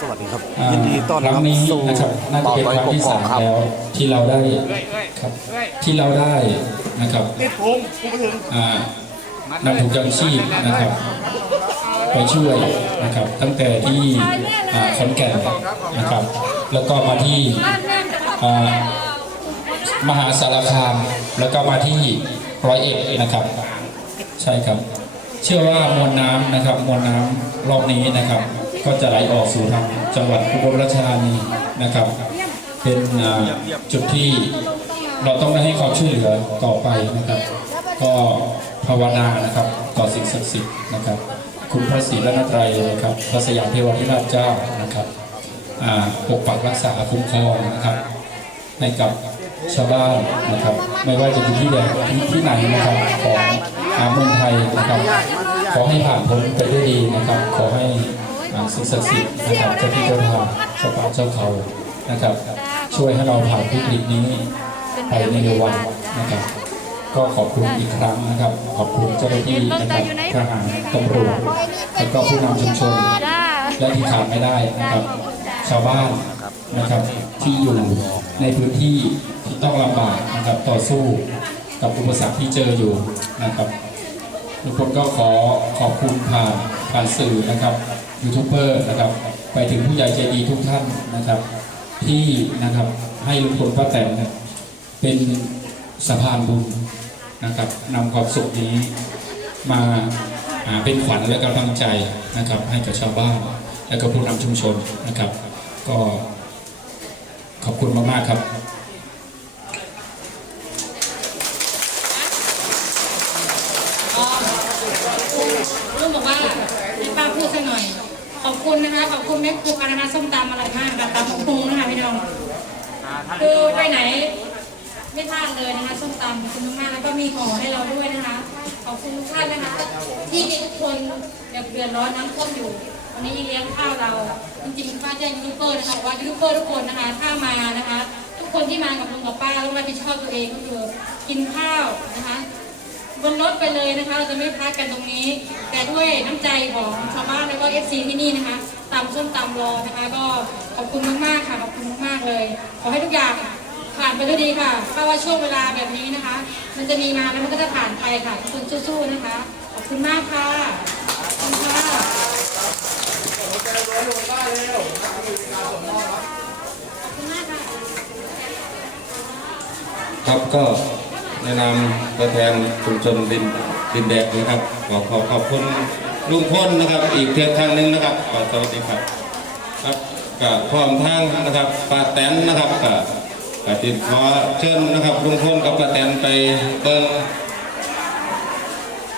สวัสดีครับอ่ายินดีต้อนครัรั้บงนี้สู่นะครับน่าจะต่อเป็นต้อยครั้งกที่กอสากมครับแล้วที่เราได้ครับที่เราได้นะครับติดพุงกูไปถึงอ่านำถุงยางชีพนะครับ ไปช่วยนะครับ ตั้งแต่ที่อ่าขอนแก่นนะครับ แล้วก็มาที่อ่ามหาสารคามแล้วก็มาที่ร้อยเอ็ดนะครับ ใช่ครับ เชื่อว่ามวลน้ำนะครับมวลน้ำรอบนี้นะครับ ก็จะไหลออกสู่ทางจังหวัดอุบลราชธานีนะครับ เป็นจุดที่เราต้องได้ให้ความช่วยเหลือต่อไปนะครับ ก็ภาวนานะครับต่อสิ่งศักดิ์สิทธิ์นะครับ คุณพระศรีรัตนตรัยนะครับพระสยามเทวทิราชเจ้านะครับปกปักรักษาคุ้มครองนะครับให้กับชาวบ้านนะครับ ไม่ว่าจะอยู่ที่ใดที่ที่ไหนนะครับของอาเมืองไทยนะครับ ขอให้ผ่านพ้นไปด้วยดีนะครับ ขอให้ สิ่งศักดิ์สิทธิ์นะครับเจ้าที่เจ้าทางเจ้าป่าเจ้าเขานะครับ ช่วยให้เราผ่านวิกฤตนี้ไปในเร็ววันนะครับ ก็ขอบคุณอีกครั้งนะครับ ขอบคุณเจ้าหน้าที่นะครับทหารตำรวจแล้วก็ผู้นำชุมชน และที่ขาดไม่ได้นะครับ ชาวบ้านนะครับที่อยู่ในพื้นที่ที่ต้องลำบากนะครับต่อสู้กับอุปสรรคที่เจออยู่นะครับ ทุกคนก็ขอขอบคุณผ่านผ่านสื่อนะครับยูทูบเบอร์นะครับ ไปถึงผู้ใหญ่ใจดีทุกท่านนะครับ ที่นะครับให้ลุงพลป้าแตนเป็นสะพานบุญนะครับนำความสุขนี้มาอ่าเป็นขวัญและกำลังใจนะครับให้กับชาวบ้านและก็ผู้นำชุมชนนะครับ ก็ขอบคุณมากๆครับ ลุงบอกว่าให้ป้าพูดสักหน่อย ขอบ คุณนะคะขอบคุณแม่ครูพานะคะส้มตำอร่อยมากนะคะตำของปรุงนะคะพี่น้องคือไปไหน ไม่พลาดเลยนะคะส้มตำขอบคุณมากๆแล้วก็มีห่อให้เราด้วยนะคะขอบคุณทุกท่านนะคะ ที่มีทุกคนเดือดเดือดร้อนน้ำท่วมอยู่วันนี้เลี้ยงข้าวเราจริงๆป้าแจ้งยูทูบเบอร์นะคะว่ายูทูบเบอร์ทุกคนนะคะถ้ามานะคะ ทุกคนที่มากับลุงกับป้าต้องรับผิดชอบตัวเองก็คือกินข้าวนะคะ บนรถไปเลยนะคะ เราจะไม่พักกันตรงนี้ แต่ด้วยน้ำใจของชาวบ้านแล้วก็เอฟซีที่นี่นะคะตามส้มตำรอนะคะ ก็ขอบคุณมากๆค่ะขอบคุณมากๆเลย ขอให้ทุกอย่างผ่านไปด้วยดีค่ะเพราะว่าช่วงเวลาแบบนี้นะคะ มันจะมีมาแล้วมันก็จะผ่านไปค่ะทุกคนสู้ๆนะคะ ขอบคุณมากค่ะขอบคุณค่ะขอบคุณมากค่ะครับก็ ในนามตัวแทนชุมชนดินดินแดงนะครับขอขอขอบคุณลุงพลนะครับ อีกเพียงครั้งหนึ่งนะครับขอสวัสดีครับครับก็พร้อมทางนะครับป้าแตนนะครับก็ก็ติดขอเชิญนะครับลุงพลกับป้าแตนไปเบิ่ง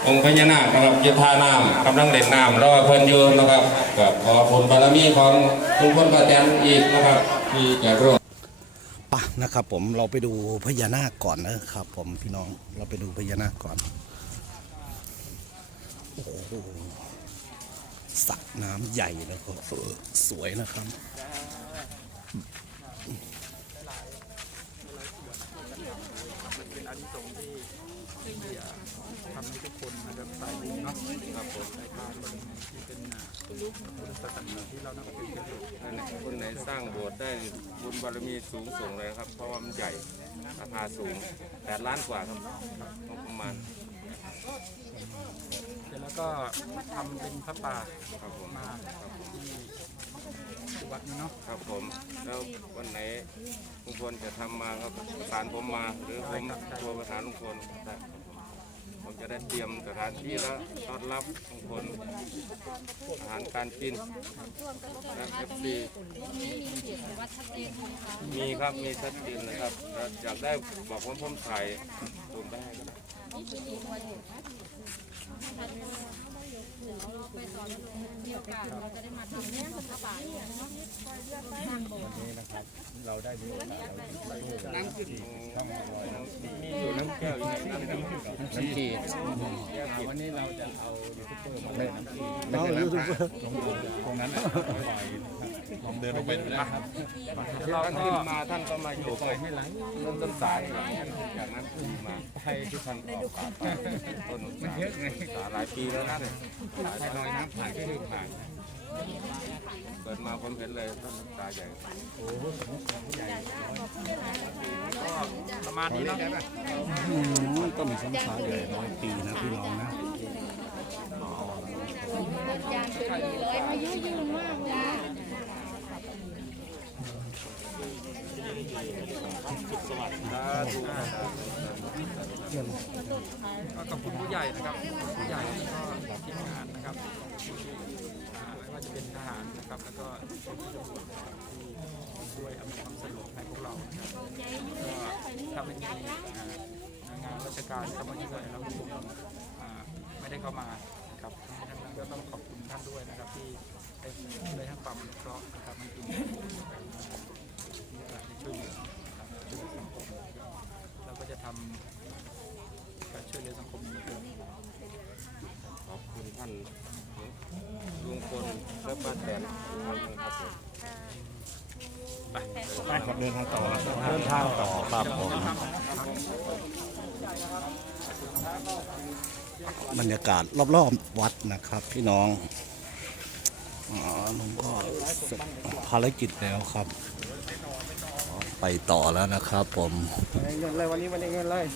องค์พญานาคนะครับยท่าน้ำกำลังเด่นน้ำรอเพิ่นอยู่นะครับก็ขอผลบารมีของลุงพลป้าแตนอีกนะครับที่จะร่วม นะครับ ผมเราไปดูพญานาคก่อนนะครับ ผมพี่น้องเราไปดูพญานาคก่อนโอ้โหสระน้ำใหญ่นะครับสวยนะครับ อันทรงที่ทำให้ทุกคนนะครับสายบุญเนาะครับผมสายทานมันที่เป็นพุทธศาสนาที่เรานับถือกันอยู่คนไหนสร้างโบสถ์ได้บุญบารมีสูงส่งเลยครับ เพราะว่ามันใหญ่ราคาสูงแปดล้านกว่าครับงบประมาณเสร็จแล้วก็ทำเป็นพระป่าครับผมมาที่ วัดเนาะครับผมแล้ววันไหนลุงพลจะทำมาก็ประสานผมมา หรือผมโทรประสานลุงพลได้ครับผมผมจะได้เตรียมสถานที่แล้วต้อนรับลุงพลอาหารการกินและเอฟซีมีครับมีชัดเจนเลยครับแล้วอยากได้บอกว่าผมถ่ายผมไป ให้ก็ได้มีอยู่น้ำแก้วอยู่ในนั้นครับน้ำ น้ำจีวันนี้เราจะเอายูทูบเบอร์มาเล่นน้ำจีน้องยูทูบเบอร์ตรงนั้นลองเดินลงไปดูนะครับท่านขึ้นมาท่านก็มาอยู่กับต้นต้นสายจากนั้นขึ้นมาให้ที่ท่านออกป่าต้นมันเยอะไงหลายปีแล้วนะเนี่ยให้ลอยน้ำผ่านก็คือผ่าน ปิดมาผมเห็นเลยท่านตาใหญ่ประมาณนี้เนาะอืมต้นสำชาใหญ่ร้อยปีนะพี่น้องนะ ก็ขอบคุณผู้ใหญ่นะครับ ผู้ใหญ่แล้วก็ทีมงานนะครับไม่ว่าจะเป็นทหารนะครับ แล้วก็ที่จะครับที่ช่วยอำนวยความสะดวกให้พวกเรานะครับก็ถ้าไม่มีอ่างานราชการเข้ามาช่วยเราไม่ได้เข้ามาครับดังนั้นก็ต้องขอบคุณท่านด้วยนะครับที่ได้ให้ความอนุเคราะห์นะครับมันเป็นการมีโอกาสได้ช่วยเหลือนะครับช่วยเหลือสังคมนะครับเราก็จะทำ การช่วยเหลือสังคมนี้ครับ ขอบคุณท่านลุงพล และป้าแตนครับผมไปครับเดินทางต่อเดินทางต่อครับผมบรรยากาศรอบๆวัดนะครับพี่น้องอ๋อลุงก็เสร็จภารกิจแล้วครับ ไปต่อแล้วนะครับผม เงินเลยวันนี้วันนี้เงินเลย